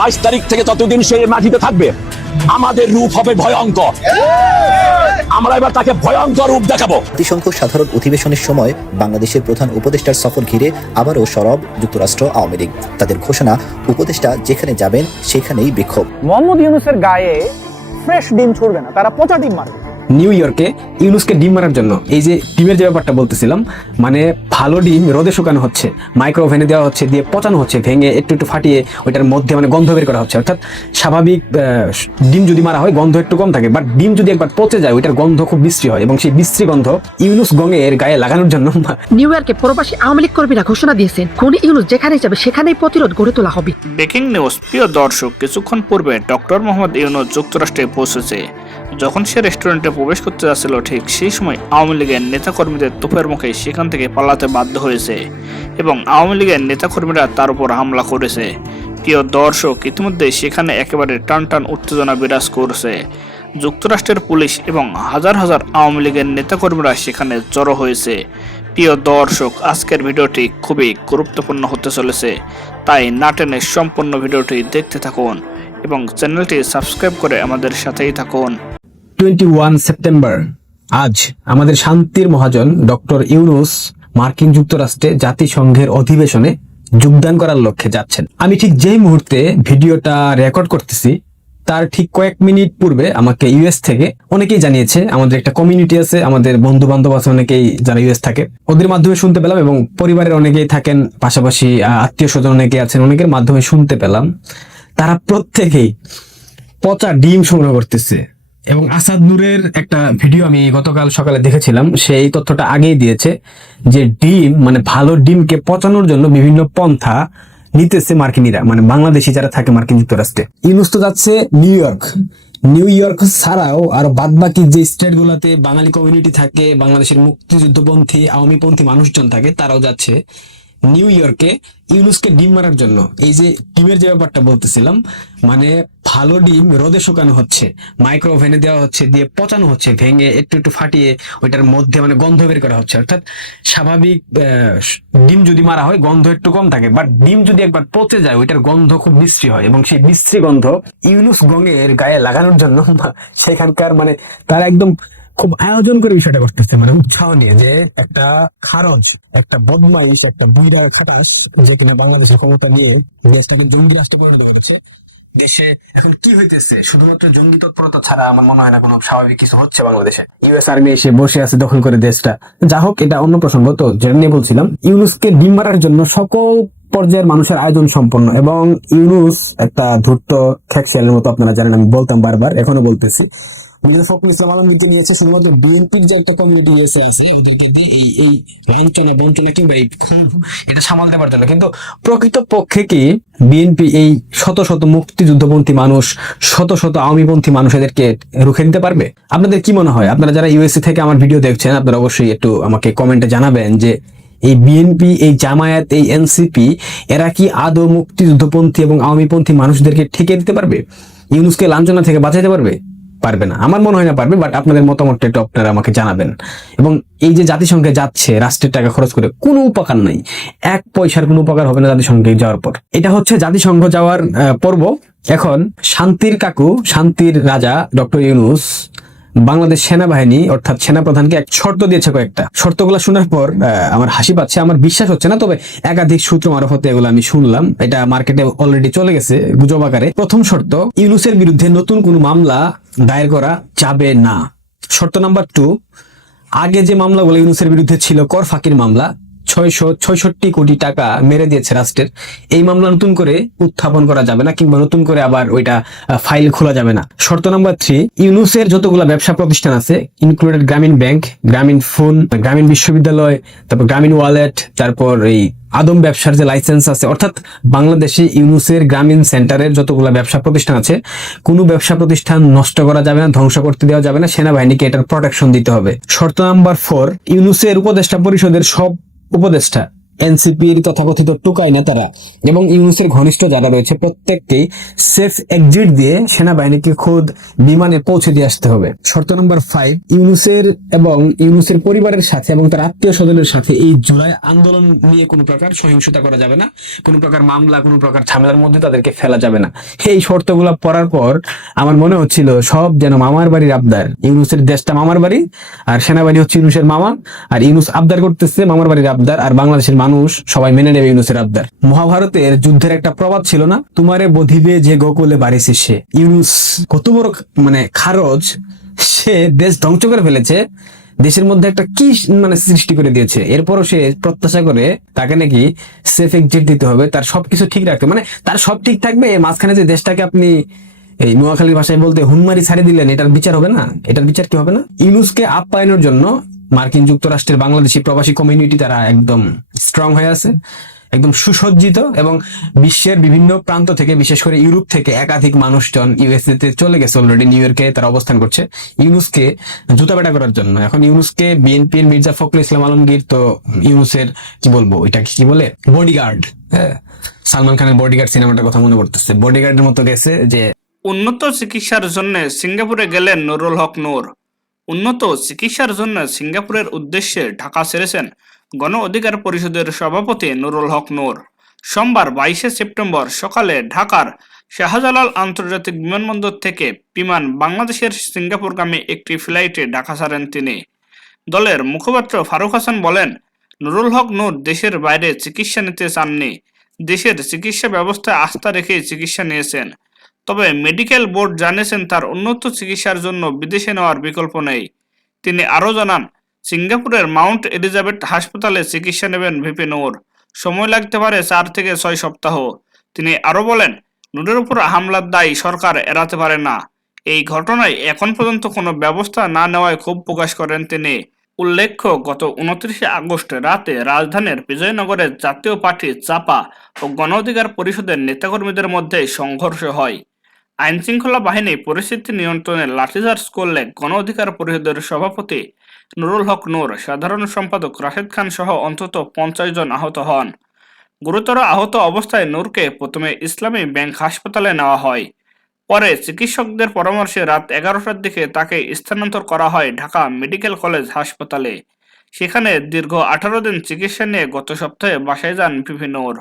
22 তারিখ থেকে যতদিন সে মাটিতে থাকবে আমাদের রূপ হবে ভয়ঙ্কর। আমরা এবার তাকে ভয়ঙ্কর রূপ দেখাবো। জাতিসংঘ সাধারণ অধিবেশনের সময় বাংলাদেশের প্রধান উপদেষ্টার সফর ঘিরে আবারও সরব যুক্তরাষ্ট্র আওয়ামী লীগ। তাদের ঘোষণা, উপদেষ্টা যেখানে যাবেন সেখানেই বিক্ষোভ। মোহাম্মদ ইউনূসের গায়ে ফ্রেশ ডিম ছড়বে না, তারা পচা ডিম মারবে। নিউ ইয়র্কে ইউনুসকে ডিম মারার জন্য এই যে ডিমের যে ব্যাপারটা বলতেছিলাম, মানে ভালো ডিম রোদে শুকানো হচ্ছে, মাইক্রো ওভেনে দেওয়া হচ্ছে, দিয়ে পচানো হচ্ছে, ভেঙে একটু একটু ফাটিয়ে ওইটার মধ্যে মানে গন্ধ বের করা হচ্ছে। অর্থাৎ স্বাভাবিক ডিম যদি মারা হয় গন্ধ একটু কম থাকে, বাট ডিম যদি একবার পচে যায় ওইটার গন্ধ খুব বিশ্রী হয়, এবং সেই বিশ্রী গন্ধ ইউনুস গঙের গায়ে লাগানোর জন্য নিউ ইয়র্কে প্রবাসী আওয়ামী লীগ কর্মীরা ঘোষণা দিয়েছেন, কোন ইউনুস যেখানে যাবে সেখানেই প্রতিরোধ গড়ে তোলা হবে। Breaking news. প্রিয় দর্শক, কিছুক্ষণ পূর্বে ডক্টর মোহাম্মদ ইউনুস যুক্তরাষ্ট্রে পৌঁছেছে। যখন সে রেস্টুরেন্টে প্রবেশ করতে যাচ্ছিল ঠিক সেই সময় আওয়ামী লীগের নেতাকর্মীদের তোপের মুখে সেখান থেকে পালাতে বাধ্য হয়েছে এবং আওয়ামী লীগের নেতাকর্মীরা তার উপর হামলা করেছে। প্রিয় দর্শক, ইতিমধ্যে সেখানে একেবারে টান টান উত্তেজনা বিরাজ করছে। যুক্তরাষ্ট্রের পুলিশ এবং হাজার হাজার আওয়ামী লীগের নেতাকর্মীরা সেখানে জড়ো হয়েছে। প্রিয় দর্শক, আজকের ভিডিওটি খুবই গুরুত্বপূর্ণ হতে চলেছে, তাই না টেনে সম্পূর্ণ ভিডিওটি দেখতে থাকুন এবং চ্যানেলটি সাবস্ক্রাইব করে আমাদের সাথেই থাকুন। 21 সেপ্টেম্বর আজ আমাদের শান্তির মহাজন ডক্টর ইউনুস মার্কিন যুক্তরাষ্ট্রে জাতিসংঘের অধিবেশনে যোগদান করার লক্ষ্যে যাচ্ছেন। আমি ঠিক যেই মুহূর্তে ভিডিওটা রেকর্ড করতেছি তার ঠিক কয়েক মিনিট পূর্বে আমাকে ইউএস থেকে অনেকেই জানিয়েছে। আমাদের একটা কমিউনিটি আছে, আমাদের বন্ধু বান্ধব আছে অনেকেই যারা ইউএস থাকে, ওদের মাধ্যমে শুনতে পেলাম, এবং পরিবারের অনেকেই থাকেন, পাশাপাশি আত্মীয় স্বজন অনেকে আছেন, অনেকের মাধ্যমে শুনতে পেলাম তারা প্রত্যেকেই পচা ডিম সংগ্রহ করতেছে। এবং আসাদ নূরের একটা ভিডিও আমি গতকাল সকালে দেখেছিলাম, সেই তথ্যটা আগেই দিয়েছে যে ডিম মানে ভালো ডিমকে পচানোর জন্য বিভিন্ন পন্থা নিতেছে মার্কিনীরা, মানে বাংলাদেশি যারা থাকে মার্কিন যুক্তরাষ্ট্রে। ইউনুস তো যাচ্ছে নিউ ইয়র্ক ছাড়াও আর বাদবাকি যে স্টেট গুলাতে বাঙালি কমিউনিটি থাকে, বাংলাদেশের মুক্তিযুদ্ধপন্থী আওয়ামীপন্থী মানুষজন থাকে, তারাও যাচ্ছে নিউ ইয়র্কে ইউনুসকে ডিম মারার জন্য। এই যে ডিমের যে ব্যাপারটা বলতেছিলাম, মানে ভালো ডিম রোদে শুকানো হচ্ছে, মাইক্রো ওভেনে দেওয়া হচ্ছে, দিয়ে পচানো হচ্ছে, ভেঙে একটু একটু ফাটিয়ে ওইটার মধ্যে মানে গন্ধ বের করা হচ্ছে। অর্থাৎ স্বাভাবিক ডিম যদি মারা হয় গন্ধ একটু কম থাকে, বাট ডিম যদি একবার পচে যায় ওইটার গন্ধ খুব বিশ্রী হয়, এবং সেই বিশ্রী গন্ধ ইউনুস গঙের গায়ে লাগানোর জন্য সেখানকার মানে তারা একদম খুব আয়োজন করে বিষয়টা করতেছে, মানে উৎসাহ নিয়ে, যে একটা খারজ, একটা বদমাইশ, একটা বুইড়া খাটাস যে কিনা বাংলাদেশের ক্ষমতা নিয়ে দেশটাকে জঙ্গি রাষ্ট্রে পরিণত করেছে। দেশে এখন কি হইতেছে, শুধুমাত্র জঙ্গি তৎপরতা ছাড়া আমার মনে হয় না কোনো স্বাভাবিক কিছু হচ্ছে বাংলাদেশে। ইউএস আর্মি এসে বসে আছে দখল করে দেশটা। যা হোক, এটা অন্য প্রসঙ্গ। তো যেটা নিয়ে বলছিলাম, ইউনুসকে ডিম মারার জন্য সকল পর্যায়ের মানুষের আয়োজন সম্পন্ন, এবং ইউনুস একটা ধূর্ত খ্যাকশিয়ালের মতো, আপনারা জানেন, আমি বলতাম বারবার, এখনো বলতেছি, ফখরুল ইসলাম আলমগীরকে নিয়েছে শুধুমাত্র বিএনপির যে একটা কমিউনিটি আছে ওদেরকে দিয়ে এই লাঞ্ছনা বঞ্চনা কিংবা এটা সামাল দেওয়ার জন্য। কিন্তু প্রকৃত পক্ষে কি বিএনপি এই শত শত মুক্তিযুদ্ধপন্থী মানুষ, শত শত আওয়ামীপন্থী মানুষ এদেরকে রুখে দিতে পারবে? আপনাদের কি মনে হয়? আপনারা যারা ইউএসএ থেকে আমার ভিডিও দেখছেন, আপনারা অবশ্যই একটু আমাকে কমেন্টে জানাবেন যে এই বিএনপি, এই জামায়াত, এই এনসিপি, এরা কি আদৌ মুক্তিযুদ্ধপন্থী এবং আওয়ামীপন্থী মানুষদেরকে ঠেকে দিতে পারবে? ইউনুসকে লাঞ্ছনা থেকে বাঁচাইতে পারবে? পারবে না, আমার মনে হয় না পারবে। বাট আপনাদের মতামতটা একটু আপনারা আমাকে জানাবেন। এবং এই যে জাতিসংঘে যাচ্ছে রাষ্ট্রের টাকা খরচ করে, কোনো উপকার নাই, এক পয়সার কোনো উপকার হবে না জাতিসংঘে যাওয়ার পর। এটা হচ্ছে জাতিসংঘ যাওয়ার পর্ব। এখন শান্তির কাকু, শান্তির রাজা ডক্টর ইউনুস বাংলাদেশ সেনাবাহিনী অর্থাৎ সেনাপ্রধানকে এক শর্ত দিয়েছে। কয়েকটা শর্তগুলো শোনার পর আমার হাসি পাচ্ছে, আমার বিশ্বাস হচ্ছে না, তবে একাধিক সূত্র মারফতে এগুলো আমি শুনলাম, এটা মার্কেটে অলরেডি চলে গেছে গুজব আকারে। প্রথম শর্ত, ইউনুসের বিরুদ্ধে নতুন কোনো মামলা দায়ের করা যাবে না। শর্ত নাম্বার 2, আগে যে মামলাগুলো ইউনুসের বিরুদ্ধে ছিল, কর ফাঁকির মামলা, 666 কোটি টাকা মেরে দিয়েছে রাষ্ট্রের, এই মামলা নতুন করে উত্থাপন করা যাবে না, কিংবা নতুন করে আবার ওইটা ফাইল খোলা যাবে না। শর্ত নাম্বার 3, ইউনুসের যতগুলো ব্যবসা প্রতিষ্ঠান আছে, ইনক্লুডেড গ্রামীণ ব্যাংক, গ্রামীণ ফোন, গ্রামীণ বিশ্ববিদ্যালয়, তারপর গ্রামীণ ওয়ালেট, তারপর এই আদম ব্যবসার যে লাইসেন্স আছে, অর্থাৎ বাংলাদেশে ইউনুসের গ্রামীণ সেন্টারের যতগুলো ব্যবসা প্রতিষ্ঠান আছে, কোনো ব্যবসা প্রতিষ্ঠান নষ্ট করা যাবে না, ধ্বংস করতে দেওয়া যাবে না, সেনাবাহিনীকে এটার প্রোটেকশন দিতে হবে। শর্ত নাম্বার 4, ইউনুসের উপদেষ্টা পরিষদের সব উপদেষ্টা এনসিপির তথাকথিত টোকাই নেতারা এবং ইউনূসের ঘনিষ্ঠ যারা রয়েছে প্রত্যেককেই সেফ এক্সিট দিয়ে সেনাবাহিনীকে খোদ বিমানে পৌঁছে দিয়ে আসতে হবে। শর্ত নম্বর 5, ইউনূসের এবং ইউনূসের পরিবারের সাথে এবং তার আত্মীয় স্বজনের সাথে এই জুলাই আন্দোলন নিয়ে কোনো প্রকার সহিংসতা করা যাবে না, কোনো প্রকার মামলা, কোনো প্রকার ঝামেলার মধ্যে তাদেরকে ফেলা যাবে না। এই শর্তগুলো পড়ার পর আমার মনে হচ্ছিল সব যেন মামার বাড়ির আবদার। ইউনূসের দেশটা মামার বাড়ি, আর সেনাবাহিনী হচ্ছে ইউনূসের মামা, আর ইউনূস আবদার করতেছে মামার বাড়ির আবদার, আর বাংলাদেশের মানুষ সবাই মেনে নেবে ইউনূসের আবদার। মহাভারতের যুদ্ধের একটা প্রবাদ ছিল না, তোমারে বধিবে যে গোকুলে বাড়িছে সে। ইউনূস কত বড় খারজ, সে দেশ ধ্বংস করে ফেলেছে, দেশের মধ্যে একটা কি সৃষ্টি করে দিয়েছে। এরপরও সে প্রত্যাশা করে তাকে নাকি সেফ এক্সিট দিতে হবে, তার সবকিছু ঠিক রাখতে, তার সব ঠিক থাকবে, মাঝখানে যে দেশটাকে আপনি এই নোয়াখালীর ভাষায় বলতে হুনমারি ছাড়ে দিলেন, এটার বিচার হবে না? এটার বিচার কি হবে না? ইউনূসকে আপ্যায়নের জন্য মার্কিন যুক্তরাষ্ট্রের বাংলাদেশি প্রবাসী কমিউনিটি তারা একদম স্ট্রং হয়ে আছে, একদম সুসজ্জিত, এবং বিশ্বের বিভিন্ন প্রান্ত থেকে, বিশেষ করে ইউরোপ থেকে একাধিক মানুষজন ইউএসএ তে চলে গেছে অলরেডি, নিউ ইয়র্কে তারা অবস্থান করছে ইউনূসকে জুতাপেটা করার জন্য। এখন ইউনূসকে বিএনপির মির্জা ফখরুল ইসলাম আলমগীর তো ইউনূসের কি বলবো, এটা কি বলে, বডিগার্ড। হ্যাঁ, সালমান খানের বডিগার্ড সিনেমাটার কথা মনে পড়তেছে, বডিগার্ডের মতো গেছে যে। উন্নত চিকিৎসার জন্য সিঙ্গাপুরে গেলেন নুরুল হক নূর। উন্নত চিকিৎসার জন্য সিঙ্গাপুরের উদ্দেশ্যে ঢাকা ছেড়েছেন গণ অধিকার পরিষদের সভাপতি নুরুল হক নূর। সোমবার 22শে সেপ্টেম্বর সকালে ঢাকার শাহজালাল আন্তর্জাতিক বিমানবন্দর থেকে বিমান বাংলাদেশের সিঙ্গাপুরগামী একটি ফ্লাইটে ঢাকা ছাড়েন তিনি। দলের মুখপাত্র ফারুক হাসান বলেন, নুরুল হক নূর দেশের বাইরে চিকিৎসা নিতে চাননি, দেশের চিকিৎসা ব্যবস্থায় আস্থা রেখেই চিকিৎসা নিয়েছেন। তবে মেডিকেল বোর্ড জানিয়েছেন তার উন্নত চিকিৎসার জন্য বিদেশে নেওয়ার বিকল্প নেই। তিনি আরও জানান, সিঙ্গাপুরের মাউন্ট এলিজাবেথ হাসপাতালে চিকিৎসা নেবেন ভিপি নূর, সময় লাগতে পারে 4 থেকে 6 সপ্তাহ। তিনি আরও বলেন, নূরের উপর হামলার দায় সরকার এড়াতে পারে না। এই ঘটনায় এখন পর্যন্ত কোনো ব্যবস্থা না নেওয়ায় ক্ষোভ প্রকাশ করেন তিনি। উল্লেখ্য, গত 29শে আগস্ট রাতে রাজধানীর বিজয়নগরের জাতীয় পার্টি চাপা ও গণ অধিকার পরিষদের নেতাকর্মীদের মধ্যে সংঘর্ষ হয়। আইনশৃঙ্খলা বাহিনী পরিস্থিতি নিয়ন্ত্রণে লাঠিচার্জ করলে গণ অধিকার পরিষদের সভাপতি নুরুল হক নূর, সাধারণ সম্পাদক রাশেদ খান সহ অন্তত 50 জন আহত হন। গুরুতর আহত অবস্থায় নূরকে প্রথমে ইসলামী ব্যাংক হাসপাতালে নেওয়া হয়। পরে চিকিৎসকদের পরামর্শে রাত 11টার দিকে তাকে স্থানান্তর করা হয় ঢাকা মেডিকেল কলেজ হাসপাতালে। সেখানে দীর্ঘ 18 দিন চিকিৎসা নিয়ে গত সপ্তাহে বাসায় যান ভিপি নূর।